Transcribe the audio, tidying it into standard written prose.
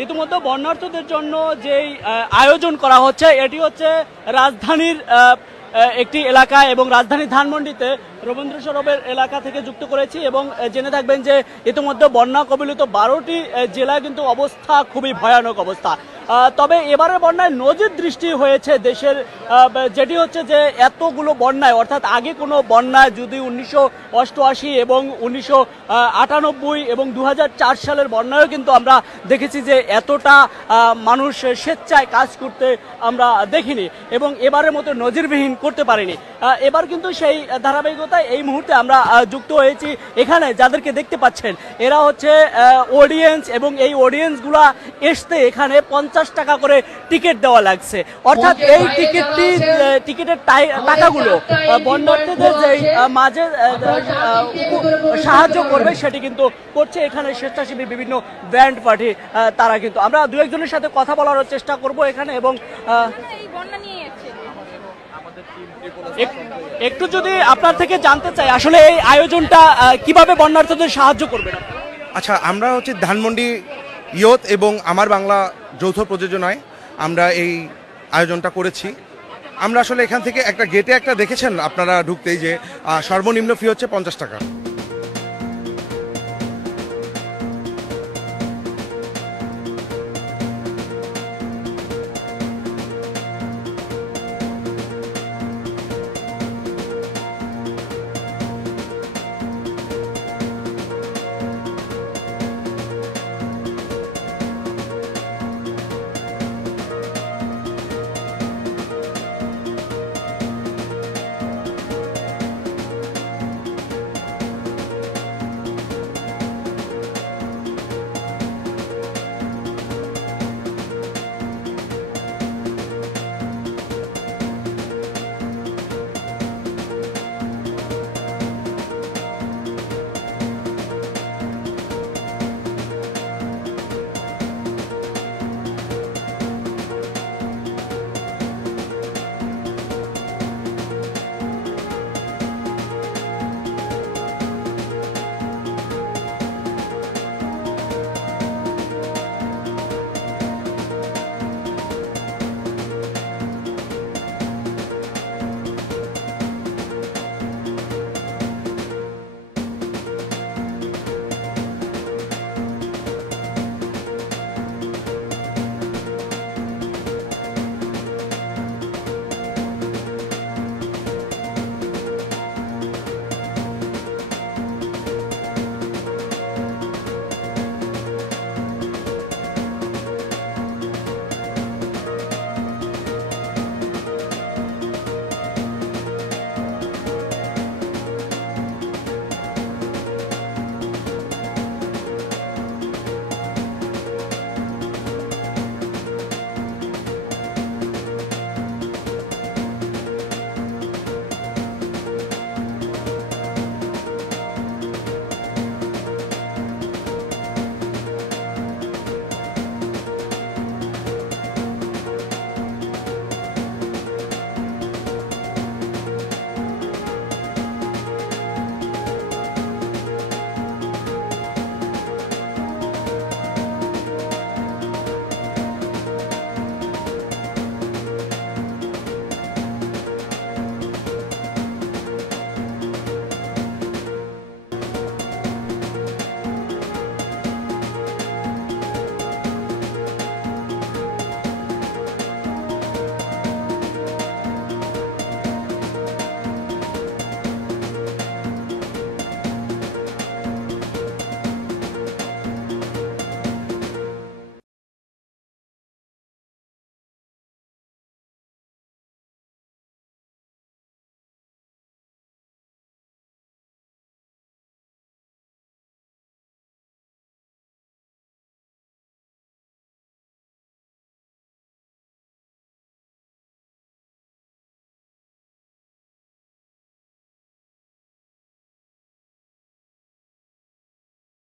ইতিমধ্যে বন্যার্থদের জন্য যেই আয়োজন করা হচ্ছে এটি হচ্ছে রাজধানীর একটি এলাকা এবং রাজধানী ধানমন্ডিতে রবীন্দ্র সরোবর এলাকা থেকে যুক্ত করেছি এবং জেনে থাকবেন যে ইতিমধ্যে বন্যা কবলিত 12টি জেলায় কিন্তু অবস্থা খুবই ভয়ানক অবস্থা। তবে এবারের বন্যায় নজির দৃষ্টি হয়েছে দেশের, যেটি হচ্ছে যে এতগুলো বন্যায় অর্থাৎ আগে কোনো বন্যায় যদি 1988 এবং 1998 এবং 2004 সালের বন্যায়ও কিন্তু আমরা দেখেছি যে এতটা মানুষ স্বেচ্ছায় কাজ করতে আমরা দেখিনি এবং এবারের মতো নজিরবিহীন করতে পারিনি। এবার কিন্তু সেই ধারাবাহিকতায় এই মুহূর্তে আমরা যুক্ত হয়েছি। এখানে যাদেরকে দেখতে পাচ্ছেন এরা হচ্ছে অডিয়েন্স এবং এই অডিয়েন্সগুলা আসতে এখানে 50 টাকা করে টিকিট দেওয়া লাগছে, অর্থাৎ এই টিকিটের টাকাগুলো বন্যার্থীদের যে মাঝে সাহায্য করবে সেটি কিন্তু করছে এখানে স্বেচ্ছাসেবী বিভিন্ন ব্যান্ড পার্টি। তারা কিন্তু আমরা দু একজনের সাথে কথা বলার চেষ্টা করব এখানে এবং একটু যদি আপনার থেকে জানতে চাই আসলে এই আয়োজনটা কিভাবে বন্যার্থীদের সাহায্য করবে। আচ্ছা, আমরা হচ্ছে ধানমন্ডি ইয়ত এবং আমার বাংলা যৌথ প্রযোজনায় আমরা এই আয়োজনটা করেছি। আমরা আসলে এখান থেকে একটা গেটে একটা দেখেছেন আপনারা ঢুকতেই যে সর্বনিম্ন ফি হচ্ছে 50 টাকা।